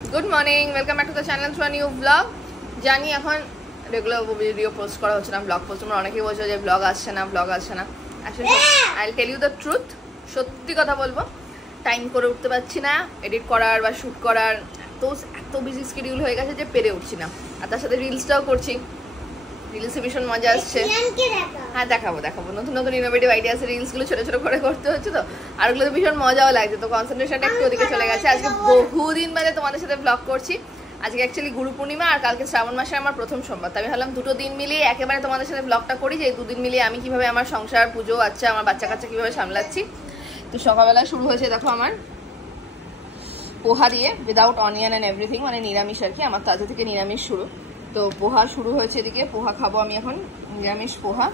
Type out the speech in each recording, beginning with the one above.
Good morning, welcome back to the channel to a new blog. জানি এখন regular video post করা হচ্ছে না, ব্লগ পোস্ট। তোমরা অনেকেই বলছো যে ব্লগ আসছে না। Actually I will tell you the truth, সত্যি কথা বলবো, টাইম করে উঠতে পারছি না এডিট করার বা শ্যুট করার। এত বিজি শিডিউল হয়ে গেছে যে পেরে উঠছি না। আর তার সাথে রিলসটাও করছি, রিলসে ভীষণ মজা আসছে। হ্যাঁ, দেখাবো নতুন নতুন ইনোভেটিভ আইডিয়া আছে। রিলসগুলো ছোটো ছোটো করে করতে হচ্ছে তো, আর ওগুলো ভীষণ মজাও লাগছে। তো কনসেন্ট্রেশনটা একটু ওদিকে চলে গেছে। আজকে বহুদিন বাদে তোমাদের সাথে ব্লগ করছি। আজকে অ্যাকচুয়ালি গুরু পূর্ণিমা আর কালকে শ্রাবণ মাসে আমার প্রথম সোমবার। তাই আমি ভাবলাম দুটো দিন মিলিয়ে একেবারে তোমাদের সাথে ব্লগটা করি, যে দুদিন মিলিয়ে আমি কীভাবে আমার সংসার, পুজো, আচ্ছা আমার বাচ্চা কাচ্চা কীভাবে সামলাচ্ছি। তো সকালবেলা শুরু হয়েছে দেখো আমার পোহা দিয়ে, উইদাউট অনিয়ন অ্যান্ড এভরিথিং, মানে নিরামিষ আর কি। আমার তো আজ থেকে নিরামিষ শুরু। তো পোহা শুরু হয়েছে এদিকে, পোহা খাবো আমি এখন, নিরামিষ পোহা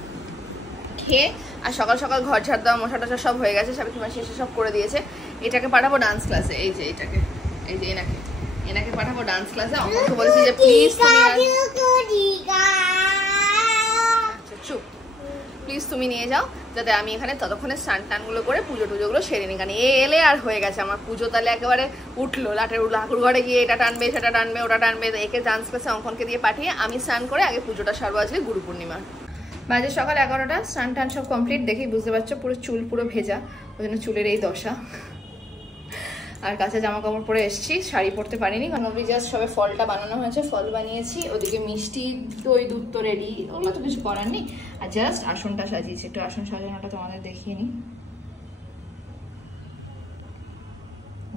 খেয়ে। আর সকাল সকাল ঘর ঝাড় দেওয়া, মশা টশা সব হয়ে গেছে, সাবিত্রী মাসি এসে সব করে দিয়েছে। এটাকে পাঠাবো ডান্স ক্লাসে, এই যে এনাকে পাঠাবো ডান্স ক্লাসে। অঙ্কনকে বলেছি যে প্লিজ তুমি নিয়ে যাও, যাতে আমি এখানে ততক্ষণে স্নান টানগুলো করে পুজো টুজোগুলো সেরে নিই। কারণ এলে আর হয়ে গেছে আমার পুজো, তাহলে একেবারে উঠলো ঠাকুর ঘরে গিয়ে এটা টানবে সেটা টানবে ওটা টানবে। একে ডান্স ক্লাসে অঙ্কনকে দিয়ে পাঠিয়ে আমি স্নান করে আগে পুজোটা সারবো। আজকে গুরু পূর্ণিমা, বাজে সকাল 11টা। স্নান টান সব কমপ্লিট, দেখেই বুঝতে পারছো পুরো চুল পুরো ভেজা, ওই জন্য চুলের এই দশা। আর কাঁচা জামা কাপড় পরে এসেছি, শাড়ি পরতে পারিনি কারণ জাস্ট সবে ফলটা বানানো হয়েছে, ফল বানিয়েছি। ওদিকে মিষ্টি দই দুধ তো রেডি, ওগুলো তো কিছু করার নেই। আর জাস্ট আসনটা সাজিয়েছি, একটু আসন সাজানোটা তোমাদের দেখিয়ে নিই।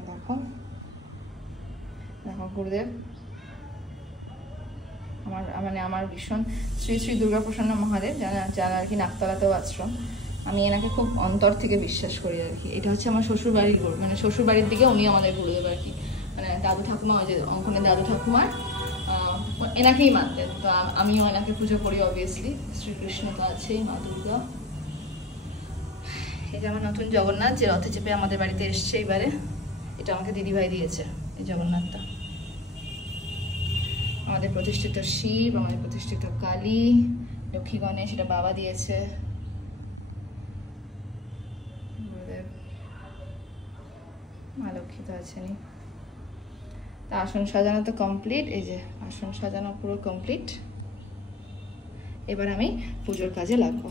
দেখো দেখো গুরুদেব, আমার ভীষণ শ্রী শ্রী দুর্গাপ্রসন্ন মহাদেব, যারা আর কি নাকতলাতেও আশ্রম। আমি এনাকে খুব অন্তর থেকে বিশ্বাস করি আর কি। এটা হচ্ছে আমার শ্বশুর বাড়ির গুরু, মানে শ্বশুর বাড়ির দিকে উনি আমাদের গুরুদেব আর কি। মানে দাদু ঠাকুমা, ওই যে অঙ্কনের দাদু ঠাকুমার, এনাকেই মানতেন। তো আমিও এনাকে পুজো করি অবভিয়াসলি। শ্রীকৃষ্ণ তো আছেই, মা দুর্গা। এই যে আমার নতুন জগন্নাথ, যে রথে চেপে আমাদের বাড়িতে এসছে এবারে, এটা আমাকে দিদিভাই দিয়েছে এই জগন্নাথটা। আমাদের প্রতিষ্ঠিত শিব, আমাদের প্রতিষ্ঠিত কালী, লক্ষ্মী গণেশ, এটা বাবা দিয়েছে। মা লক্ষ্মী তো আছেনই। তা আসন সাজানো তো কমপ্লিট, এই যে আসন সাজানো পুরো কমপ্লিট। এবার আমি পুজোর কাজে লাগবো।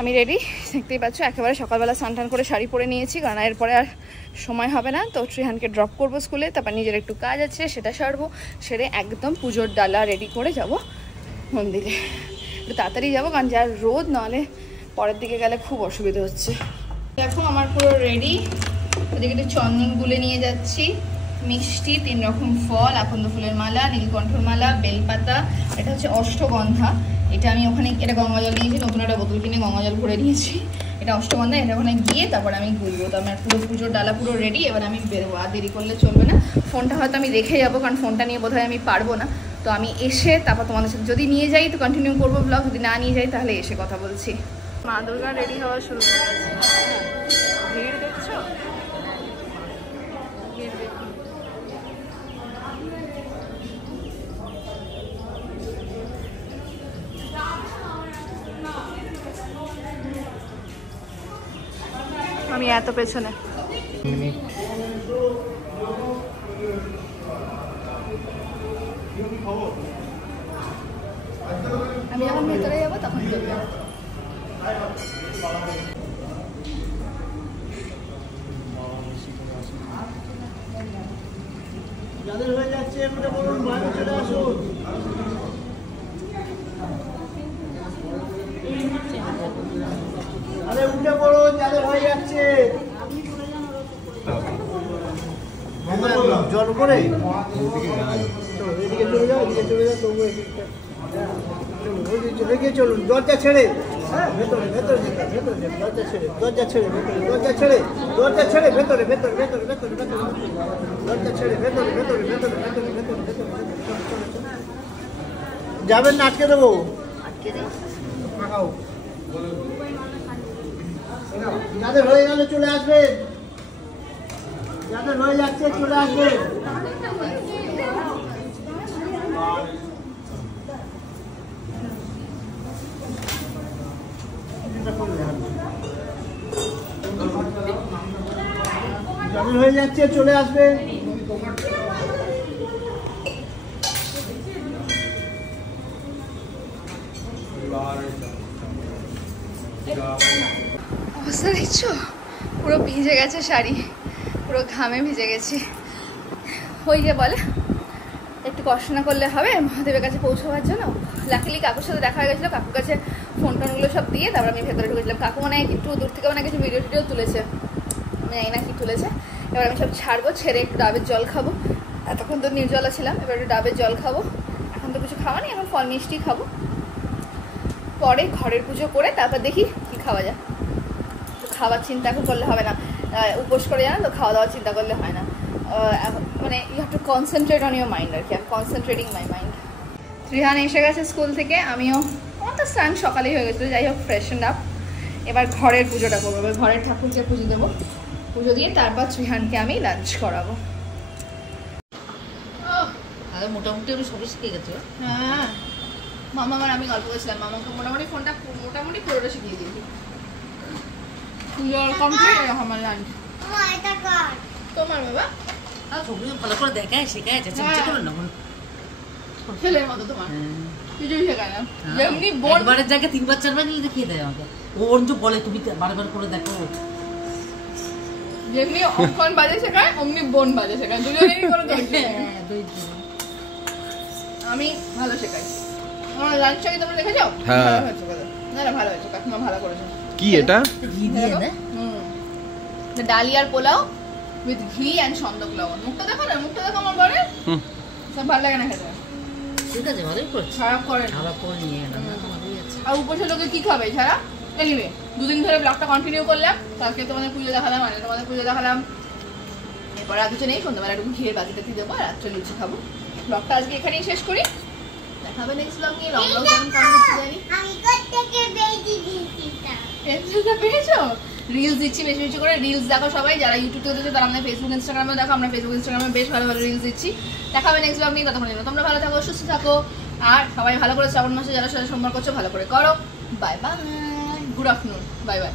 আমি রেডি, দেখতেই পাচ্ছ। একেবারে সকালবেলা স্নান টান করে শাড়ি পরে নিয়েছি, কারণ এরপরে আর সময় হবে না। তো ট্রিহানকে ড্রপ করবো স্কুলে, তারপর নিজের একটু কাজ আছে সেটা সারবো। সেরে একদম পুজোর ডালা রেডি করে যাব মন্দিরে। একটু তাড়াতাড়ি যাবো, কারণ যার রোদ, নাহলে পরের দিকে গেলে খুব অসুবিধা হচ্ছে। দেখো আমার পুরো রেডি। ওদিকে একটু চন্দন গুলে নিয়ে যাচ্ছি, মিষ্টি, 3 রকম ফল, আকন্দ ফুলের মালা, নীলকণ্ঠর মালা, বেলপাতা, এটা হচ্ছে অষ্টগন্ধা। এটা আমি ওখানে, এটা গঙ্গা জল নিয়েছি, নতুন একটা বোতল কিনে গঙ্গা জল ভরে নিয়েছি। এটা অষ্টগন্ধা, এটা ওখানে গিয়ে তারপর আমি ঘুরবো। তো আমার পুরো পুজোর ডালা পুরো রেডি, এবার আমি বেরোবো। আর দেরি করলে চলবে না। ফোনটা হয়তো আমি রেখে যাবো, কারণ ফোনটা নিয়ে বোধহয় আমি পারবো না। তো আমি এসে তারপর তোমাদের সাথে, যদি নিয়ে যাই তো কন্টিনিউ করবো ব্লগ, যদি না নিয়ে যাই তাহলে এসে কথা বলছি। মা দুর্গা রেডি হওয়া শুরু হয়ে গেছে, ভিড় দেখছো? আমি এত পেছনে। আমি যখন ভেতরে যাবো তখন চলবে। যাদের হয়ে যাচ্ছে এমনি বলুন, বাইরে চলে আসুন। আরে উঠে পড়ুন, যাদের হয়ে যাচ্ছে। জল করে এদিকে চলে যাও, এদিকে চলে যাও, তবু এগিয়ে চলুন, দরজা ছেড়ে। হ্যাঁ, ভেতরে ভেতরে যেতে, ভেতরে যেতে, দরজা ছেড়ে, দরজা ছেড়ে, ভেতরে, দরজা ছেড়ে, দরজা ছেড়ে, ভেতরে ভেতরে ভেতরে ভেতরে ভেতরে, দরজা ছেড়ে, ভেতরে ভেতরে ভেতরে ভেতরে ভেতরে ভেতরে, যাবেন না, আটকে দেবো। আটকে দিই। পাকাও। যাদের হয়ে গেলে চলে আসবেন, যাদের হয়ে যাচ্ছে চলে আসবেন। যাদের হয়ে যাচ্ছে চলে আসবে। অবস্থা দেখছো, পুরো ভিজে গেছে শাড়ি, পুরো ঘামে ভিজে গেছি। ওই যে বলে একটু কষ্ট না করলে হবে মহাদেবের কাছে পৌঁছাবার জন্য। লাকিলি কাকুর সাথে দেখা হয়ে গেছিলো, কাকুর কাছে ফোন টোনগুলো সব দিয়ে তারপর আমি ভেতরে ঢুকেছিলাম। কাকু মানে একটু দূর থেকে মানে কিছু ভিডিও টিডিও তুলেছে, আমি জানি না কি তুলেছে। এবার আমি সব ছাড়বো, ছেড়ে একটু ডাবের জল খাবো। এতক্ষণ তো নির্জলা ছিলাম, এবার একটু ডাবের জল খাবো। এখন তো কিছু খাওয়া নেই, এখন ফল মিষ্টি খাবো। পরে ঘরের পুজো করে তারপর দেখি কি খাওয়া যায়। খাওয়ার চিন্তা এখন করলে হবে না, উপোস করে জানো তো, খাওয়া দাওয়ার চিন্তা করলে হয় না। মানে you have to concentrate on your mind আর কি। I am concentrating my mind. Trihan এসে গেছে স্কুল থেকে, আমিও আমার তো স্নান সকালেই হয়ে গেছিলো। যাই হোক, ফ্রেশন আপ। এবার ঘরের পুজোটা করবো, এবার ঘরের ঠাকুরকে পুজো দেবো। পুজো দিয়ে তারপর ত্রিহানকে আমি লাঞ্চ করাবো। মোটামুটি আমি সবই শিখে গেছি। হ্যাঁ, মামা আর আমি গল্প করছিলাম, মামাকে মোটামুটি ফোনটা মোটামুটি পুরোটা শিখিয়ে দিয়েছি। পুজো কমপ্লিট, আমার লাঞ্চ। তোমার বাবা সবই ভালো করে দেখায়, শেখায়, চেঁচে করে না ছেলের মতো তোমার কিছুই শেখায় না। যেমনি বোন একবারের জায়গায় 3-4 নিয়ে দেখিয়ে দেয় আমাকে। ওর যে বলে তুমি বারবার করে দেখো, যেমনি অঙ্কন বাজে শেখায় অমনি বোন বাজে শেখায়, দুজনেরই কোনো দোষ নেই। আমি ভালো শেখাই। আমার লাঞ্চটা কি তোমরা দেখে যাও? হ্যাঁ। ভালো হয়েছে কথা। না না, ভালো হয়েছে, কাকিমা ভালো করেছে। কি এটা? ঘি দিয়ে দেয়। ডালিয়ার পোলাও উইথ ঘি অ্যান্ড সন্দক লবণ। মুখটা দেখো না, মুখটা দেখো আমার ঘরে। সব ভালো লাগে না খেতে, ঠিক আছে, ভালোই করছে। খারাপ করে না। খারাপ করে নিয়ে গেলাম, ভালোই আছে। আর উপোসের লোকে কি খাবে ছাড়া? এনিওয়ে, দুদিন ধরে ব্লগটা কন্টিনিউ করলাম। কালকে তোমাদের পুজো দেখালাম, আজকে তোমাদের পুজো দেখালাম। এরপর আর কিছু নেই, সন্ধ্যাবেলা একটু ঘিয়ের বাকিটা দিয়ে দেবো, আর রাত্রে লুচি খাবো। ব্লগটা আজকে এখানেই শেষ করি। দেখা হবে নেক্সট ব্লগ নিয়ে। লং ব্লগ যখন কেমন হচ্ছে জানি। পেন্সিলটা পেয়েছো? রিলস দিচ্ছি বেশি বেশি করে, রিলস দেখো সবাই। যারা ইউটিউবে দেখছো তারা আমাদের ফেসবুক ইনস্টাগ্রামে দেখো। আমরা ফেসবুক ইনস্টাগ্রামে বেশ ভালো ভালো রিলস দিচ্ছি। দেখা হবে নেক্সট ব্লগ নিয়ে। ততক্ষণ জন্য তোমরা ভালো থাকো, সুস্থ থাকো, আর সবাই ভালো করে শ্রাবণ মাসে যারা সাথে সোমবার করছো ভালো করে করো। Bye bye, good afternoon, bye bye.